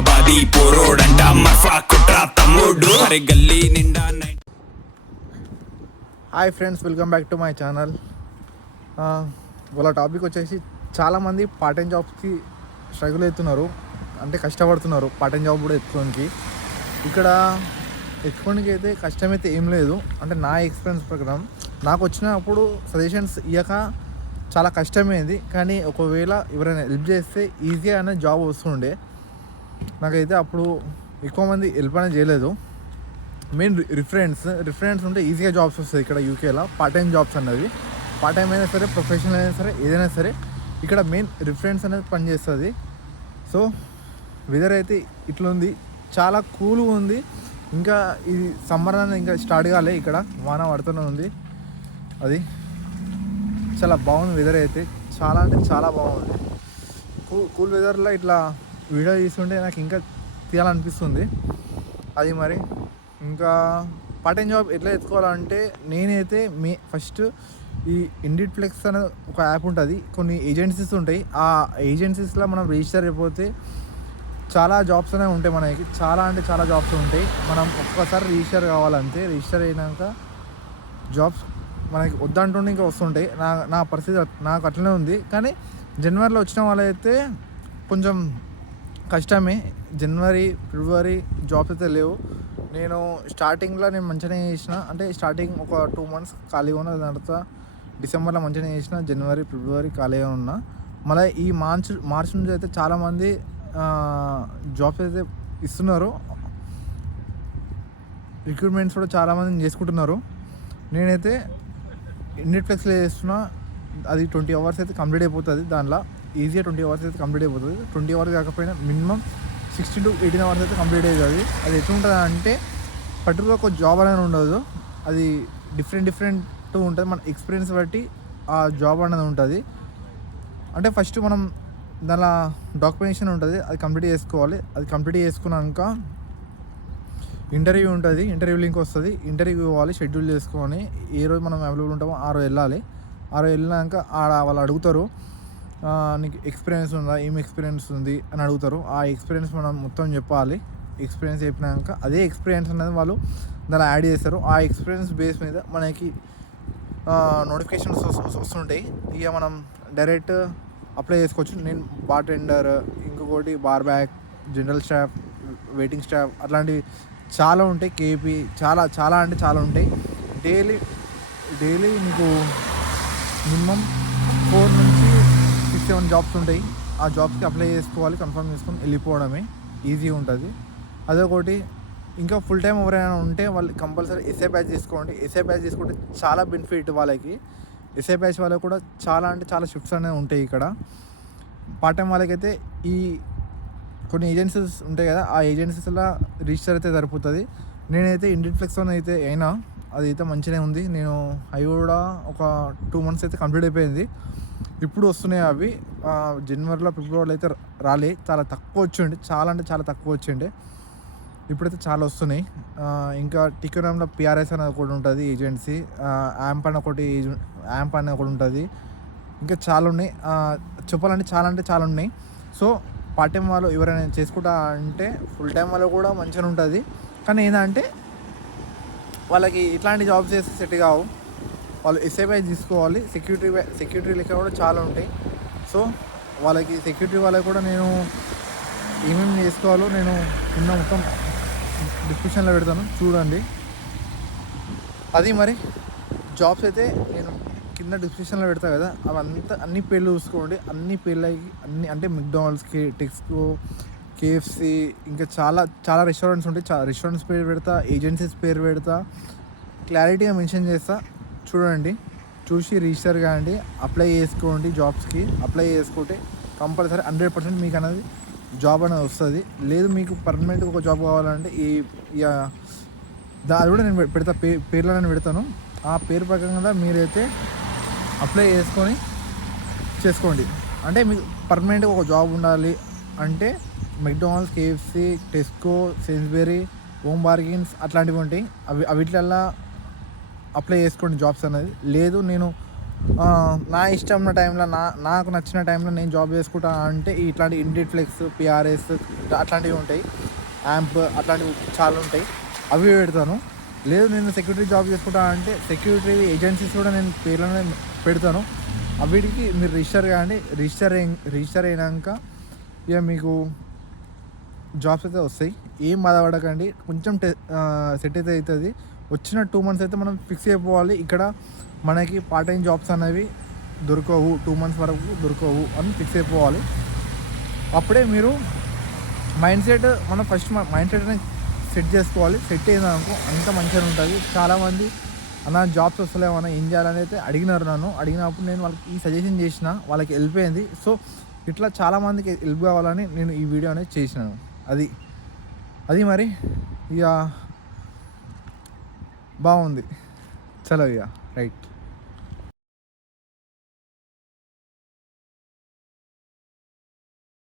హైదరాబాదీ పోరోడంట మఫా కుట్రా తమ్ముడు అరే గల్లీ నిండా hi friends, welcome back to my channel. వాళ్ళ టాపిక్ వచ్చేసి చాలామంది పార్ట్ టైం జాబ్స్కి స్ట్రగుల్ అవుతున్నారు, అంటే కష్టపడుతున్నారు పార్ట్ టైం జాబ్ కూడా ఎత్తుకోనికి. ఇక్కడ ఎత్తుకోనికి అయితే కష్టమైతే ఏం లేదు, అంటే నా ఎక్స్పీరియన్స్ ప్రకారం నాకు వచ్చినప్పుడు సజెషన్స్ ఇవ్వక చాలా కష్టమైంది. కానీ ఒకవేళ ఎవరైనా హెల్ప్ చేస్తే ఈజీగా అనే జాబ్ వస్తుండే. నాకైతే అప్పుడు ఎక్కువ మంది హెల్ప్ అనేది చేయలేదు. మెయిన్ రిఫరెన్స్ ఉంటే ఈజీగా జాబ్స్ వస్తాయి ఇక్కడ యూకేలో. పార్ట్ టైం జాబ్స్ అన్నది పార్ట్ టైం అయినా సరే, ప్రొఫెషనల్ అయినా సరే, ఏదైనా సరే ఇక్కడ మెయిన్ రిఫరెన్స్ అనేది పనిచేస్తుంది. సో వెదర్ అయితే ఇట్లా ఉంది, చాలా కూల్గా ఉంది. ఇంకా ఇది సమ్మర్ అనేది ఇంకా స్టార్ట్ కాలే, ఇక్కడ వాన పడుతూనే ఉంది. అది చాలా బాగుంది వెదర్ అయితే, చాలా అంటే చాలా బాగుంది. కూల్ వెదర్లో ఇట్లా వీడియో తీసుకుంటే నాకు ఇంకా తీయాలనిపిస్తుంది. అది మరి ఇంకా పార్ట్ టైం జాబ్ ఎట్లా ఎత్తుకోవాలంటే, నేనైతే ఫస్ట్ ఈ ఇండిడ్ ఫ్లెక్స్ అనే ఒక యాప్ ఉంటుంది, కొన్ని ఏజెన్సీస్ ఉంటాయి. ఆ ఏజెన్సీస్లో మనం రిజిస్టర్ అయిపోతే చాలా జాబ్స్ అనేవి ఉంటాయి మనకి, చాలా అంటే చాలా జాబ్స్ ఉంటాయి. మనం ఒక్కసారి రిజిస్టర్ కావాలంటే, రిజిస్టర్ అయినాక జాబ్స్ మనకి వద్దంటుండే ఇంకా వస్తుంటాయి. నా పరిస్థితి నాకు అట్లనే ఉంది. కానీ జనవరిలో వచ్చిన వాళ్ళైతే కొంచెం కష్టమే. జనవరి, ఫిబ్రవరి జాబ్స్ అయితే లేవు. నేను స్టార్టింగ్లో మంచిగానే చేసిన, అంటే స్టార్టింగ్ ఒక 2 months ఖాళీగా ఉన్న, దాని తర్వాత డిసెంబర్లో మంచిగానే చేసిన, జనవరి, ఫిబ్రవరి ఖాళీగా ఉన్నా. మళ్ళీ ఈ మార్చ్ నుంచి అయితే చాలామంది జాబ్స్ అయితే ఇస్తున్నారు, రిక్రూట్మెంట్స్ కూడా చాలామంది చేసుకుంటున్నారు. నేనైతే ఇండియన్ ఫ్లెక్స్లో చేస్తున్నా, అది 20 hours అయితే కంప్లీట్ అయిపోతుంది. దాంట్లో ఈజీగా 20 hours అయితే కంప్లీట్ అయిపోతుంది. 20 hours కాకపోయినా మినిమం 16 to 18 hours అయితే కంప్లీట్ అవుతుంది. అది ఎట్లుంటుంది అంటే, పర్టికులర్ ఒక జాబ్ అనేది ఉండదు, అది డిఫరెంట్ ఉంటుంది. మన ఎక్స్పీరియన్స్ బట్టి ఆ జాబ్ అనేది ఉంటుంది. అంటే ఫస్ట్ మనం దానిలో డాక్యుమెంటేషన్ ఉంటుంది, అది కంప్లీట్ చేసుకోవాలి. అది కంప్లీట్ చేసుకున్నాక ఇంటర్వ్యూ ఉంటుంది, ఇంటర్వ్యూ లింక్ వస్తుంది, ఇంటర్వ్యూ ఇవ్వాలి, షెడ్యూల్ చేసుకొని ఏ రోజు మనం అవైలబుల్ ఉంటామో ఆ రోజు వెళ్ళాలి. ఆ రోజు వెళ్ళినాక వాళ్ళు అడుగుతారు, నీకు ఎక్స్పీరియన్స్ ఉందా, ఏం ఎక్స్పీరియన్స్ ఉంది అని అడుగుతారు. ఆ ఎక్స్పీరియన్స్ మనం మొత్తం చెప్పాలి. ఎక్స్పీరియన్స్ చెప్పినాక అదే ఎక్స్పీరియన్స్ అనేది వాళ్ళు దాన్ని యాడ్ చేస్తారు. ఆ ఎక్స్పీరియన్స్ బేస్ మీద మనకి నోటిఫికేషన్స్ వస్తుంటాయి. ఇక మనం డైరెక్ట్ అప్లై చేసుకోవచ్చు. నేను బార్ టెండర్, ఇంకొకటి bar back, general staff, waiting staff, అట్లాంటివి చాలా ఉంటాయి. కేపీ చాలా అంటే చాలా ఉంటాయి. డైలీ మీకు మినిమం 4 నుంచి 6-7 జాబ్స్ ఉంటాయి. ఆ జాబ్స్కి అప్లై చేసుకోవాలి, కన్ఫర్మ్ చేసుకొని వెళ్ళిపోవడమే, ఈజీ ఉంటుంది. అదొకటి. ఇంకా ఫుల్ టైం ఎవరైనా ఉంటే వాళ్ళు కంపల్సరీ ఎస్ఐ బ్యాచ్ తీసుకోండి. ఎస్ఐ బ్యాచ్ తీసుకుంటే చాలా బెనిఫిట్ వాళ్ళకి. ఎస్ఐ బ్యాచ్ వాళ్ళకి కూడా చాలా అంటే చాలా షిఫ్ట్స్ అనేవి ఉంటాయి ఇక్కడ. పార్ట్ టైం వాళ్ళకైతే ఈ కొన్ని ఏజెన్సీస్ ఉంటాయి కదా, ఆ ఏజెన్సీస్లో రిజిస్టర్ అయితే సరిపోతుంది. నేనైతే ఇండియన్ ఫ్లెక్స్ అయితే అయినా, అది అయితే మంచిగానే ఉంది. నేను అవి కూడా ఒక 2 months అయితే కంప్లీట్ అయిపోయింది. ఇప్పుడు వస్తున్నాయి అవి. జనవరిలో, ఫిబ్రవరిలో అయితే రాలే, చాలా తక్కువ వచ్చిండే, చాలా అంటే చాలా తక్కువ వచ్చిండే. ఇప్పుడైతే చాలా వస్తున్నాయి. ఇంకా టికెరంలో పిఆర్ఎస్ అనేది ఒకటి ఉంటుంది ఏజెన్సీ, యాంప్ అని ఒకటి ఉంటుంది. ఇంకా చాలా ఉన్నాయి, చెప్పాలంటే చాలా ఉన్నాయి. సో పార్ట్ టైం వాళ్ళు ఎవరైనా చేసుకుంటా అంటే, ఫుల్ టైం వాళ్ళు కూడా మంచిగా ఉంటుంది. కానీ ఏంటంటే వాళ్ళకి ఇట్లాంటి జాబ్స్ చేస్తే సెట్ కావు. వాళ్ళు ఎస్ఐ తీసుకోవాలి. సెక్యూరిటీ లెక్క కూడా చాలా ఉంటాయి. సో వాళ్ళకి సెక్యూరిటీ వాళ్ళకి కూడా నేను ఏమేమి చేసుకోవాలో నేను కింద మొత్తం డిస్క్రిప్షన్లో పెడతాను, చూడండి. అది మరి జాబ్స్ అయితే నేను కింద డిస్క్రిప్షన్లో పెడతాను కదా, అన్ని పేర్లు చూసుకోండి. అన్ని పేర్లకి అంటే మెక్డానల్డ్స్కి, టెక్స్కో, కేఎఫ్సి, ఇంకా చాలా రెస్టారెంట్స్ ఉంటాయి. రెస్టారెంట్స్ పేరు పెడతా, ఏజెన్సీస్ పేరు పెడతా, క్లారిటీగా మెన్షన్ చేస్తా. చూడండి, చూసి రిజిస్టర్ కాండి, అప్లై చేసుకోండి. జాబ్స్కి అప్లై చేసుకుంటే కంపల్సరీ 100% మీకు అనేది జాబ్ అనేది వస్తుంది. లేదు మీకు పర్మనెంట్గా ఒక జాబ్ కావాలంటే అది కూడా నేను పెడతా, పేర్లో నేను పెడతాను. ఆ పేరు ప్రకారంగా మీరైతే అప్లై చేసుకోండి. అంటే మీకు పర్మనెంట్గా ఒక జాబ్ ఉండాలి అంటే McDonald's, KFC, Tesco, Sainsbury's, home bargains అట్లాంటివి ఉంటాయి. అవిట్లల్లా అప్లై చేసుకోండి జాబ్స్ అనేది. లేదు నేను నా ఇష్టం ఉన్న టైంలో నాకు నచ్చిన టైంలో నేను జాబ్ చేసుకుంటా అంటే ఇట్లాంటి ఇండియట్ ఫ్లెక్స్, పిఆర్ఎస్ అట్లాంటివి ఉంటాయి, యాంప్ అట్లాంటివి చాలా ఉంటాయి, అవి పెడతాను. లేదు నేను సెక్యూరిటీ జాబ్ చేసుకుంటా అంటే సెక్యూరిటీ ఏజెన్సీస్ కూడా నేను పేర్లోనే పెడతాను. అవిటికి మీరు రిజిస్టర్ కాండి. రిజిస్టర్ అయినాక ఇక మీకు జాబ్స్ అయితే వస్తాయి. ఏం బాధపడకండి, కొంచెం సెట్ అయితే అవుతుంది. వచ్చిన 2 months అయితే మనం ఫిక్స్ అయిపోవాలి. ఇక్కడ మనకి పార్ట్ టైం జాబ్స్ అనేవి దొరకవు, 2 months వరకు దొరకవు అని ఫిక్స్ అయిపోవాలి. అప్పుడే మీరు మనం ఫస్ట్ మైండ్ సెట్ అనేది సెట్ చేసుకోవాలి. సెట్ అయిందనుకో అంత మంచిగా ఉంటుంది. చాలామంది అన్న జాబ్స్ వస్తలేమన్నా ఏం చేయాలని అయితే అడిగినారు నన్ను. అడిగినప్పుడు నేను వాళ్ళకి ఈ సజెషన్ చేసిన, వాళ్ళకి హెల్ప్ అయింది. సో ఇట్లా చాలామందికి హెల్ప్ కావాలని నేను ఈ వీడియో అనేది చేసినాను. అది మరి ఇక బాగుంది. చలో ఇక రైట్.